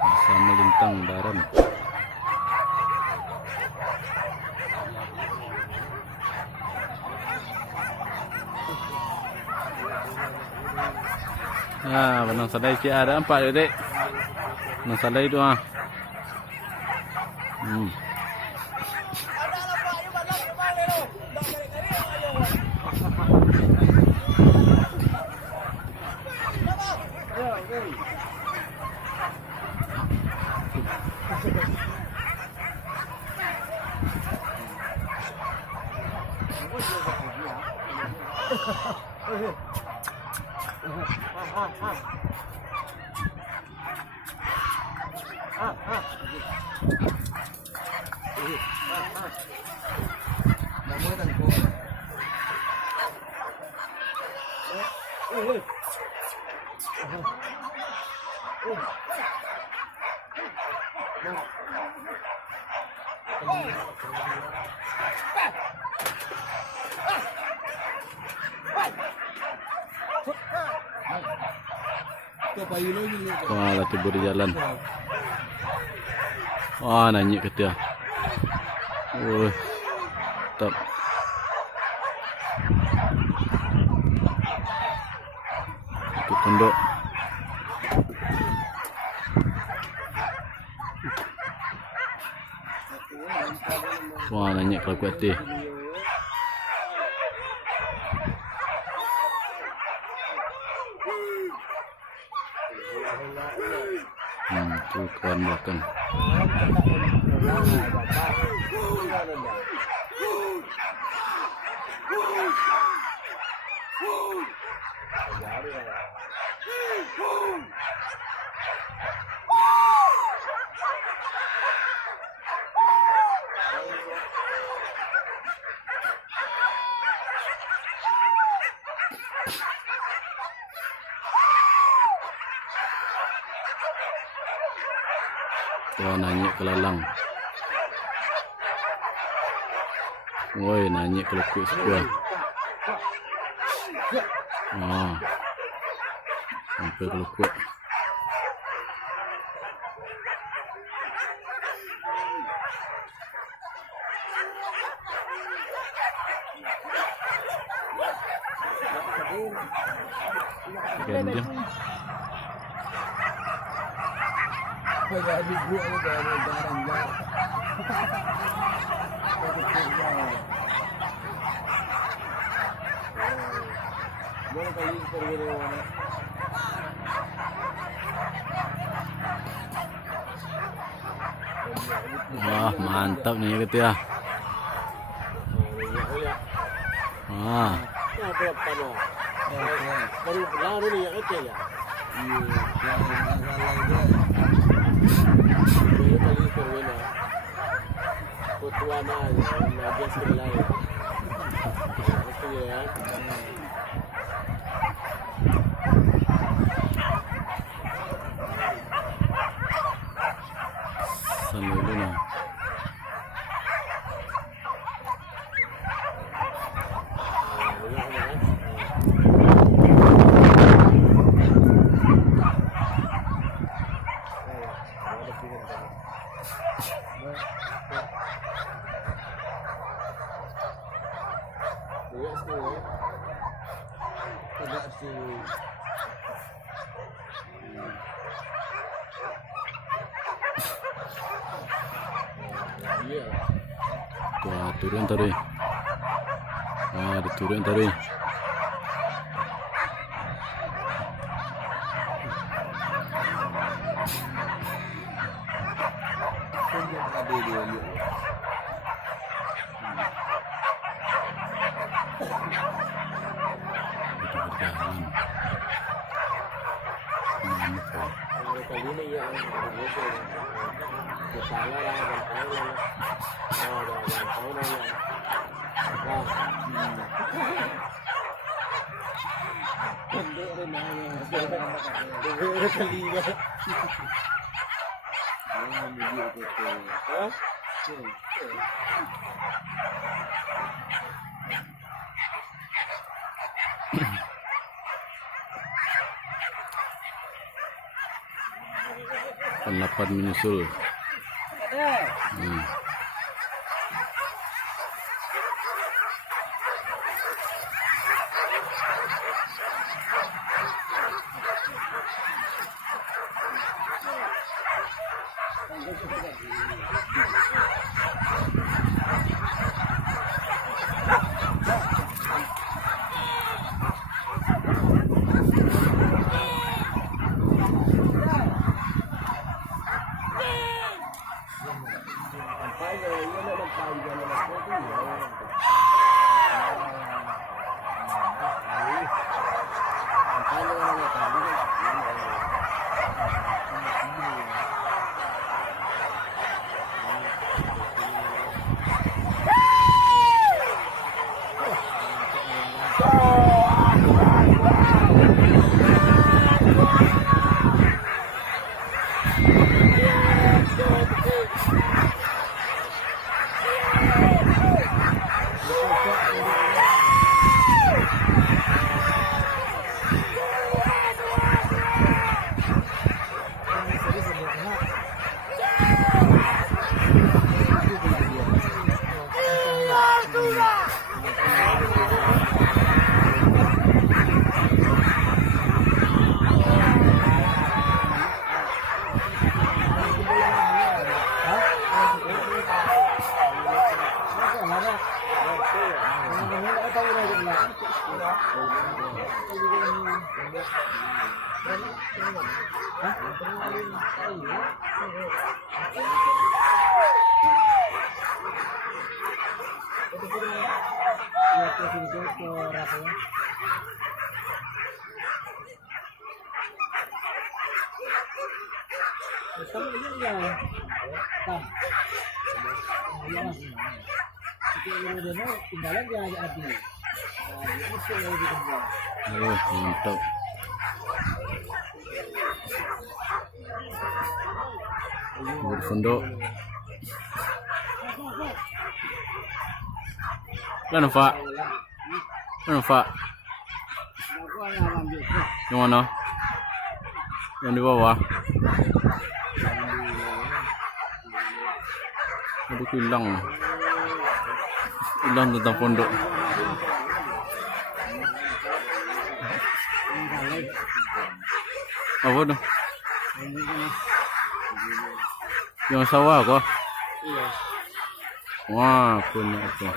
Masa melintang daram. Benang sadai cik ada empat dek. Benang sadai tu ah. Wah, lagi beri jalan. Wah, nanyik ketia. Top. Ikut tunduk. Wah, nanyik kalau kuat dia. Tu kawan belakang. Wah, nanya ke lalang. Woi, nanya ke lekuk sebuah. Sampai ke lekuk. Ganjil. Jadi gua ni dah jarang. Boleh kali pergi mana? Wah, mantap nih gitu ya. Wah. Baru lalu ni yang itu ya. Kali perwena. Kutuana yang biasa sekali. Itu ya. Sambil dulu. Wah, turun tadi. Wah, diturun tadi. Kali ini yang kepala lah, bantau lah, bantau lah. Pendek ni mana? Kali ni. Pendapat menyusul. Mantap. Berpondok. Lah nampak. Nampak. Yang mana? Yang di bawah. Ada hilang. Hilang tentang pondok. Apa tu? Yang sawah kah? Iya. Wah, punya tu.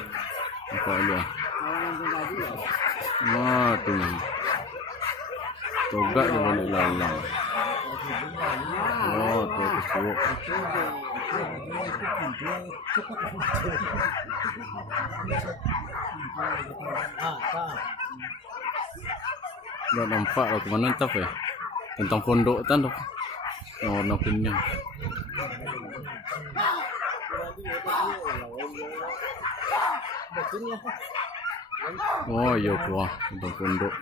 Apa dia? Wah, tu ni. Togak dia balik lalang. Oh, tu kesuap. Dah nampak lah ke mana entah ya. Tentang pondok kan tu. Yang warna kuning. Oh, iya kuah tentang pondok.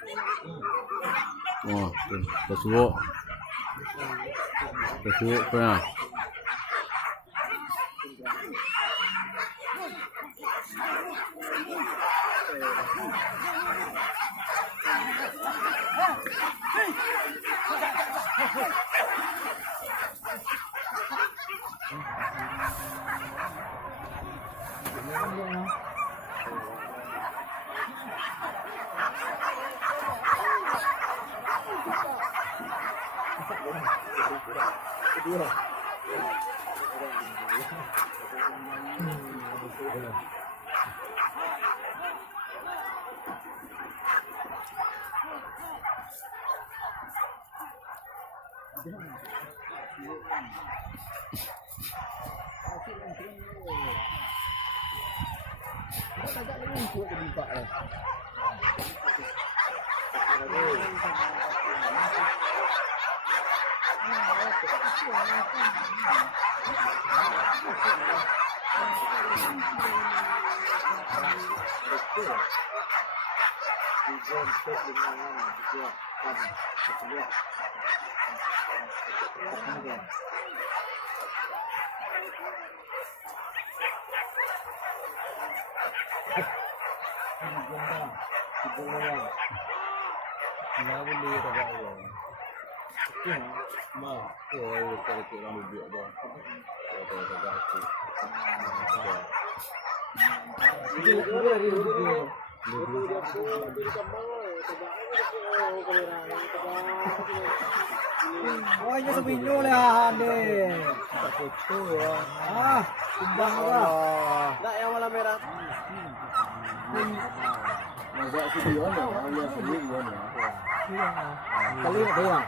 Oh, tu kesuap. Kesuap apa ya? Kenapa boleh tak ada orang? Mak, kalau kita orang duduk dah. Kalau tak ada aku. Oh, ini sebinyo lah ade. Tak foto ya. Ah, kumbang lah. Tak yang warna merah. Buat video ni, dia video ni. Kali ada yang.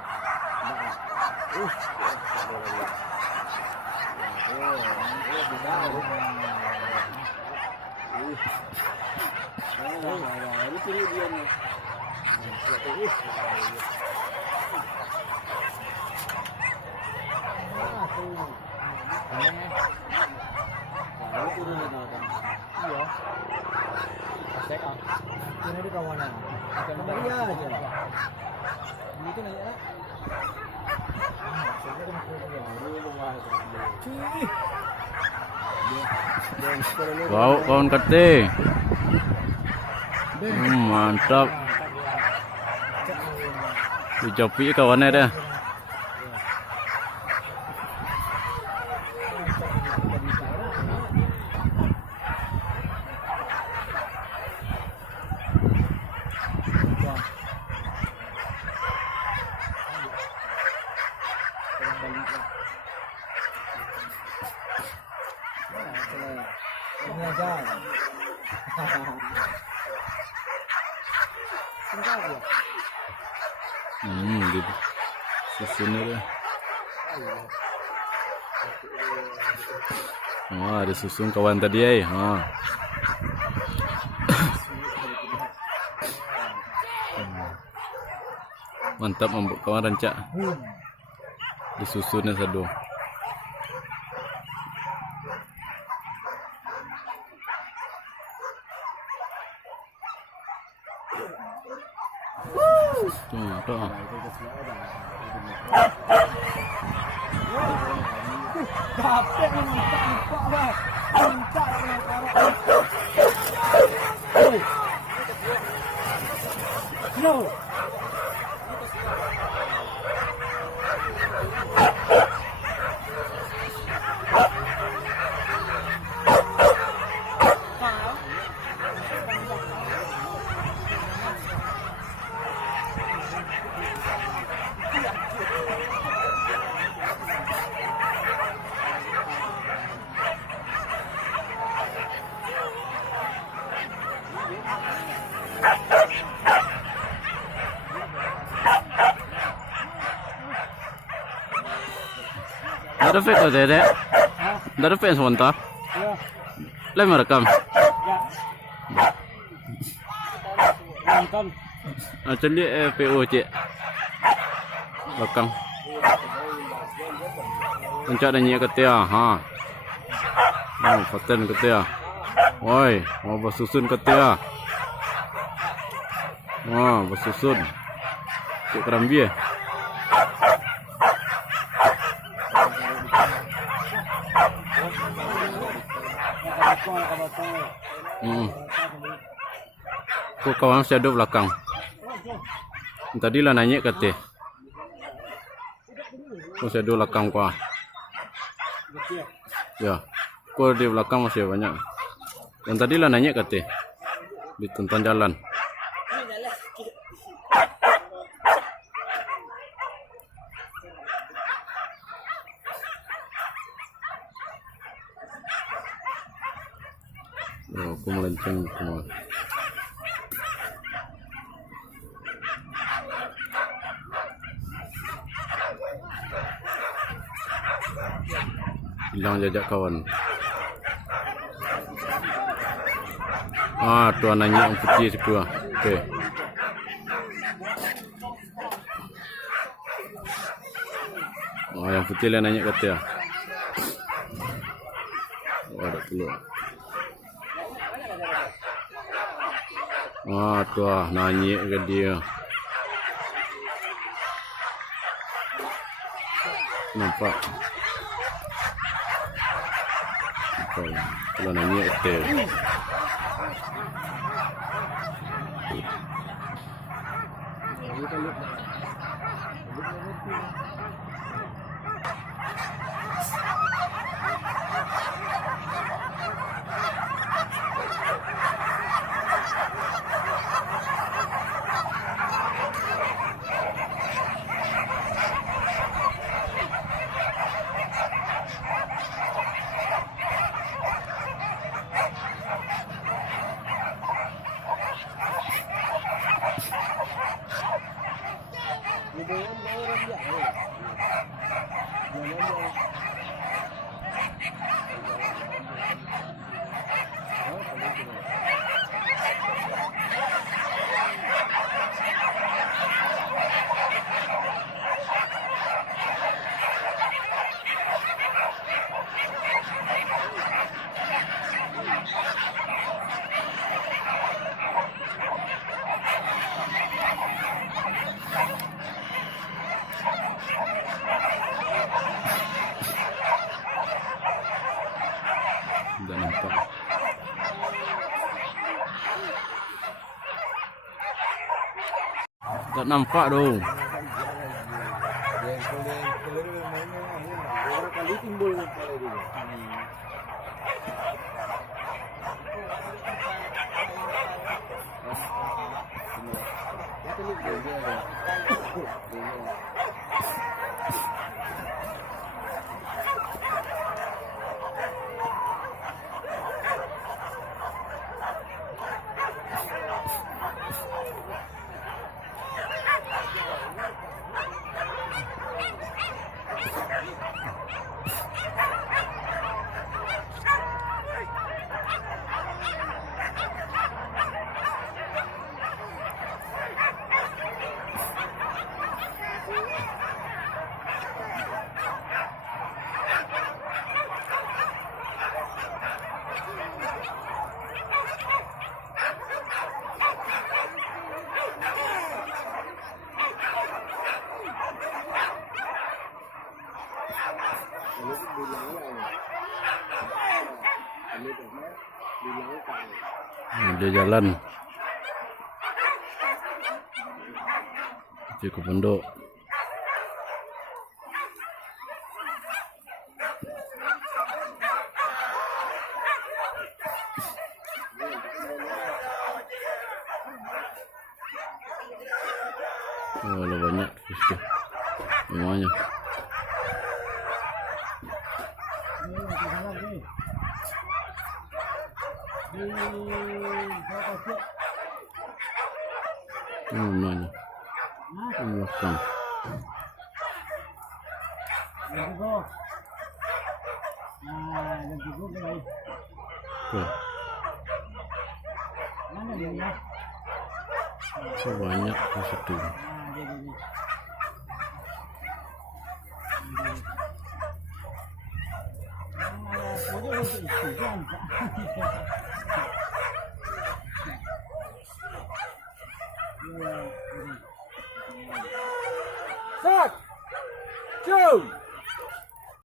Ini pilih dia ni. Ini turun dah kan. Iya. Cek ah. Ini di kawanan. Akan Sama dia aja. Ini tu naik ah. Wow, kawan kate. Mantap. Dijopi kawannya dah. Ini aja. Di susun dia. Oh, ada susun kawan tadi Mantap membuat kawan rancak. Disusunnya satu. Tuh. Dapat nampak lah. Nampak dengan cara. No. Ada fake atau tidak? Ada fake sebentar. Ya. Lagi merekam. Ya. Nonton. Celi PO cik. Rekam. Rancak nanya ketia. Paten ketia. Oi, mau bersusun ketia. Bersusun. Cik kerambi. Kau kawan shadow belakang. Tadi lah nanya kata. Kau shadow belakang kau. Ya. Kau di belakang masih banyak. Dan tadi lah nanya kata. Di tonton jalan. Oh, aku melenceng semua. Hilang jejak kawan. Tuan nanya yang putih situ. Okey. Yang putih lah nanya kata. Ada peluang. Tuah nanya ke dia. Nampak. Kalau nanya itu. Dah nampak. Tak nampak tu. Kali timbul kepala dia. Dia jalan. Cukup penduk. Oh, ada banyak fish tu. Semuanya. Mana? Belakang. Oh, banyak di situ. Set! Two!